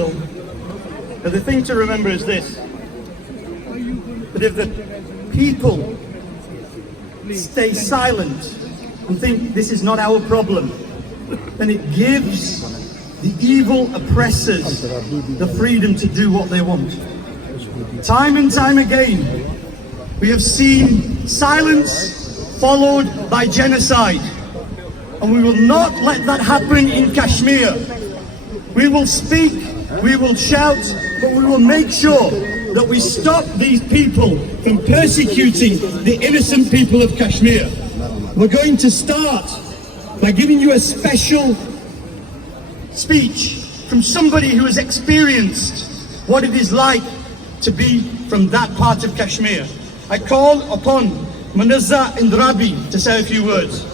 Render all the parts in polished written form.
council. And the thing to remember is this, that if the people stay silent and think this is not our problem, then it gives the evil oppressors the freedom to do what they want. Time and time again, we have seen silence followed by genocide. And we will not let that happen in Kashmir. We will speak, we will shout, but we will make sure that we stop these people from persecuting the innocent people of Kashmir. We're going to start by giving you a special speech from somebody who has experienced what it is like to be from that part of Kashmir. I call upon Munazza Indrabi to say a few words.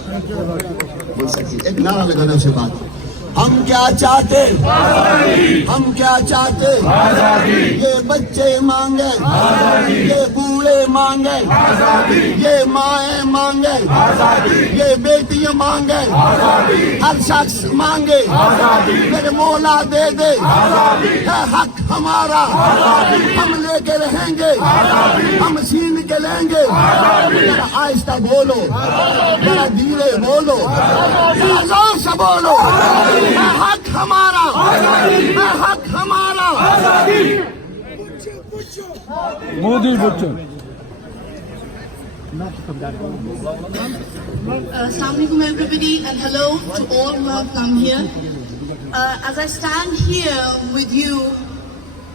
हम क्या चाहते हम क्या चाहते ये बच्चे मांगे ये बूढ़े मांगे ये माएँ मांगे ये बेटियां मांगे हर शख्स मांगे मेरे मौला दे दे है हक हमारा हम लेके रहेंगे हम छीन के लेंगे जरा आहिस्ता बोलो जरा धीरे बोलो जरा जोर से बोलो हक हमारा हक हमारा मोदी बच्चों Assalamualaikum everybody and hello to all who have come here. As I stand here with you,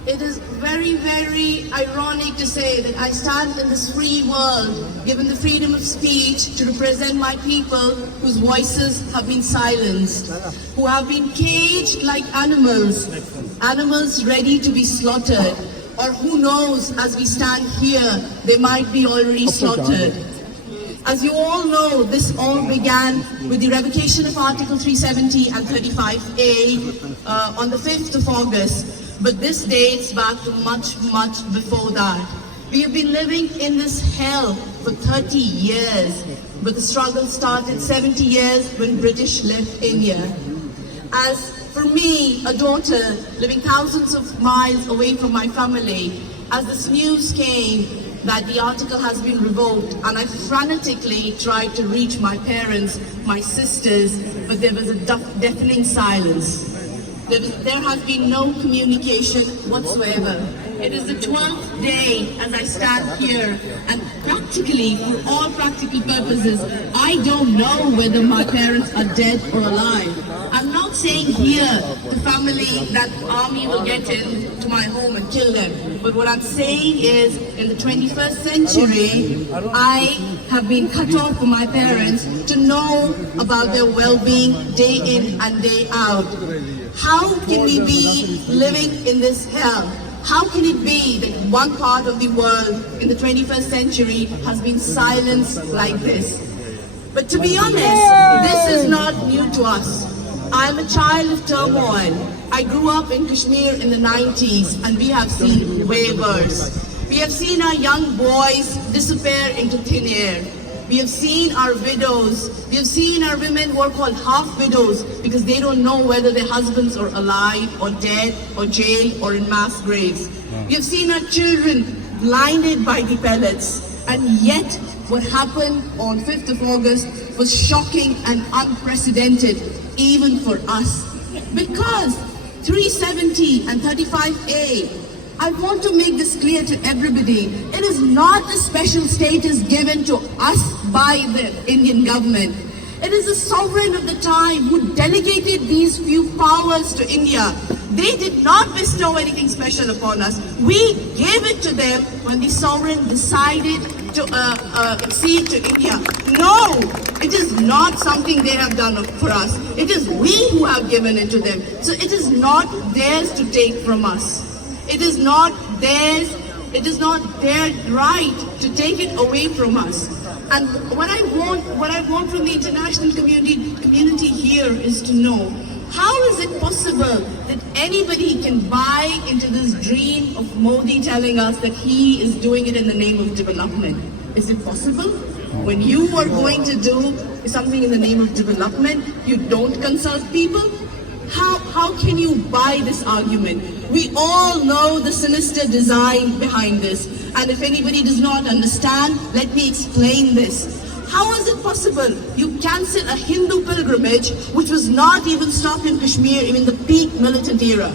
it is very, very ironic to say that I stand in this free world, given the freedom of speech to represent my people whose voices have been silenced, who have been caged like animals, animals ready to be slaughtered, or who knows, as we stand here, they might be already slaughtered. As you all know, this all began with the revocation of Article 370 and 35A on the 5th of August. But this dates back to much, much before that. We have been living in this hell for 30 years, but the struggle started 70 years when British left India. As for me, a daughter living thousands of miles away from my family, as this news came that the article has been revoked, and I frantically tried to reach my parents, my sisters, but there was a deafening silence. There has been no communication whatsoever. It is the 12th day as I stand here, and practically, for all practical purposes, I don't know whether my parents are dead or alive. I'm not saying here the family that army will get into my home and kill them. But what I'm saying is, in the 21st century, I have been cut off from my parents to know about their well-being day in and day out. How can we be living in this hell? How can it be that one part of the world in the 21st century has been silenced like this? But to be honest, this is not new to us. I'm a child of turmoil. I grew up in Kashmir in the 90s, and we have seen way worse. We have seen our young boys disappear into thin air. We have seen our widows, we have seen our women who are called half widows because they don't know whether their husbands are alive or dead or jailed or in mass graves. We have seen our children blinded by the pellets, and yet what happened on 5th of August was shocking and unprecedented even for us. Because 370 and 35A, I want to make this clear to everybody. It is not a special status given to us by the Indian government. It is the sovereign of the time who delegated these few powers to India. They did not bestow anything special upon us. We gave it to them when the sovereign decided to accede to India. No, it is not something they have done for us. It is we who have given it to them. So it is not theirs to take from us. It is not theirs, it is not their right to take it away from us. And what I want from the international community here is to know, how is it possible that anybody can buy into this dream of Modi telling us that he is doing it in the name of development? Is it possible? When you are going to do something in the name of development, you don't consult people? how can you buy this argument? We all know the sinister design behind this. And if anybody does not understand, let me explain this. How is it possible you cancel a Hindu pilgrimage which was not even stopped in Kashmir in the peak militant era?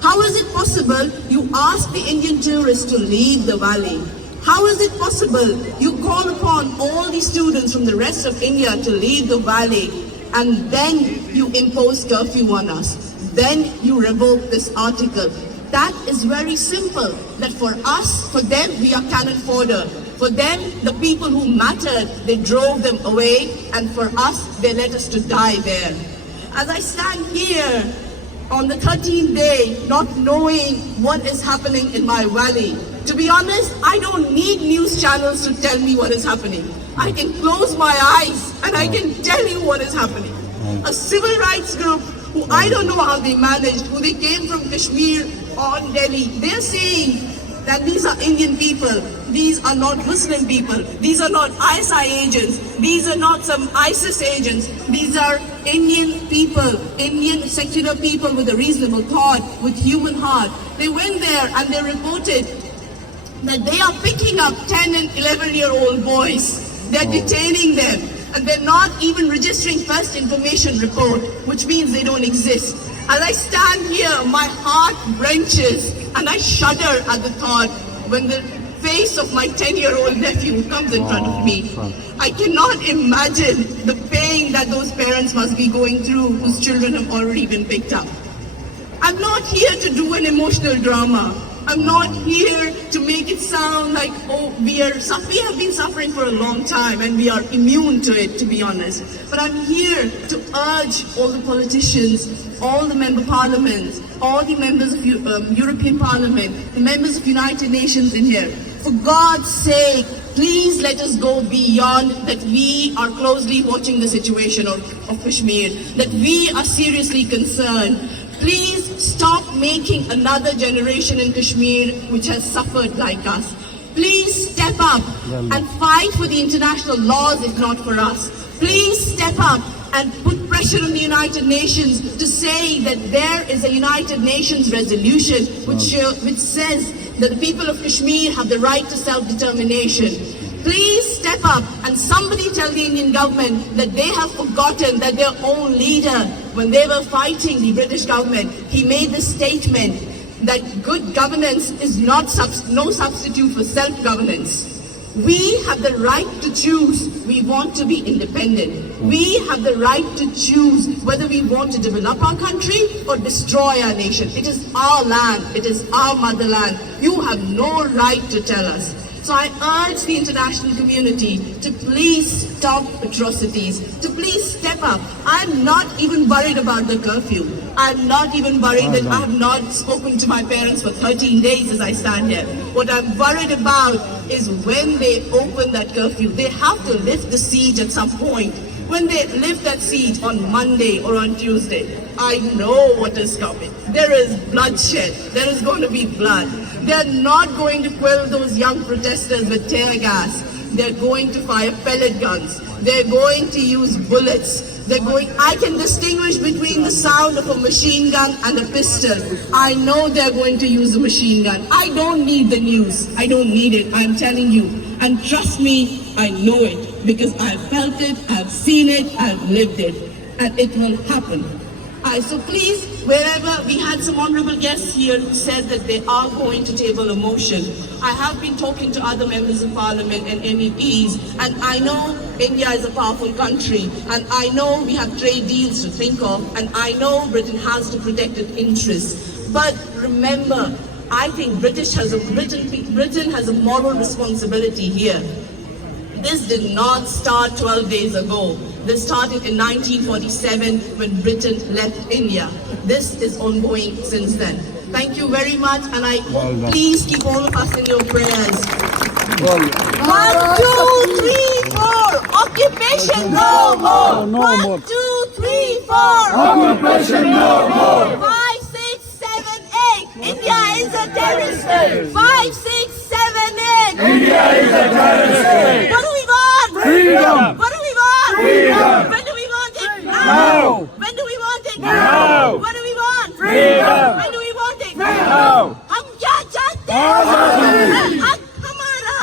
How is it possible you ask the Indian tourists to leave the valley? How is it possible you call upon all the students from the rest of India to leave the valley and then you impose curfew on us? Then you revoke this article. That is very simple. That for us, for them, we are cannon fodder. For them, the people who mattered, they drove them away, and for us, they let us to die there. As I stand here on the 13th day, not knowing what is happening in my valley, to be honest, I don't need news channels to tell me what is happening. I can close my eyes and I can tell you what is happening. A civil rights group who I don't know how they managed, who they came from Kashmir on Delhi, they're saying that these are Indian people, these are not Muslim people, these are not ISI agents, these are not some ISIS agents, these are Indian people, Indian secular people with a reasonable thought, with human heart. They went there and they reported that they are picking up 10 and 11-year-old boys. They're detaining them and they're not even registering first information report, which means they don't exist. As I stand here, my heart wrenches and I shudder at the thought when the face of my 10-year-old nephew comes in front of me. I cannot imagine the pain that those parents must be going through whose children have already been picked up. I'm not here to do an emotional drama. I'm not here to make it sound like, oh, we have been suffering for a long time and we are immune to it, to be honest. But I'm here to urge all the politicians, all the member parliaments, all the members of European Parliament, the members of United Nations in here. For God's sake, please let us go beyond that we are closely watching the situation of Kashmir, that we are seriously concerned. Please stop making another generation in Kashmir which has suffered like us. Please step up and fight for the international laws if not for us. Please step up and put pressure on the United Nations to say that there is a United Nations resolution which says that the people of Kashmir have the right to self-determination. Please step up and somebody tell the Indian government that they have forgotten that their own leader, when they were fighting the British government, he made the statement that good governance is no substitute for self-governance. We have the right to choose. We want to be independent. We have the right to choose whether we want to develop our country or destroy our nation. It is our land. It is our motherland. You have no right to tell us. So I urge the international community to please stop atrocities, to please step up. I'm not even worried about the curfew. I'm not even worried that I have not spoken to my parents for 13 days as I stand here. What I'm worried about is when they open that curfew, they have to lift the siege at some point. When they lift that siege on Monday or on Tuesday, I know what is coming. There is bloodshed. There is going to be blood. They're not going to quell those young protesters with tear gas. They're going to fire pellet guns. They're going to use bullets. I can distinguish between the sound of a machine gun and a pistol. I know they're going to use a machine gun. I don't need the news. I don't need it. I'm telling you. And trust me, I know it. Because I've felt it, I've seen it, I've lived it. And it will happen. So please, wherever we had some honorable guests here who said that they are going to table a motion. I have been talking to other members of parliament and MEPs, and I know India is a powerful country, and I know we have trade deals to think of, and I know Britain has to protect its interests. But remember, I think Britain has a moral responsibility here. This did not start 12 days ago. This started in 1947 when Britain left India. This is ongoing since then. Thank you very much, and I hope please keep all of us in your prayers. 1, 2, 3, 4. Occupation no more. 1, 2, 3, 4. Occupation no more. 5, 6, 7, 8. India is a terrorist state. 5, 6, 7, 8. India is a terrorist state. What do we want? Freedom. What do we want? Freedom. When do we want it? Now. When do we want it? Now. What do we want? दिखाओ। हम क्या चाहते हैं? हक हमारा।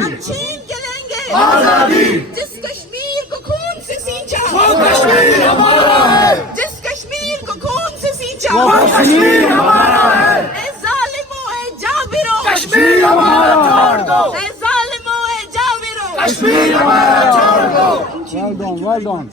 हम छीन के लेंगे आजादी। जिस कश्मीर को खून से सींचा, वो कश्मीर हमारा है। जिस कश्मीर को खून से सींचा, वो कश्मीर हमारा है। ए जालिमों ए जाबिरों, कश्मीर हमारा छोड़ दो। ए जालिमों ए जाबिरों, कश्मीर हमारा छोड़ दो। Well done, well done.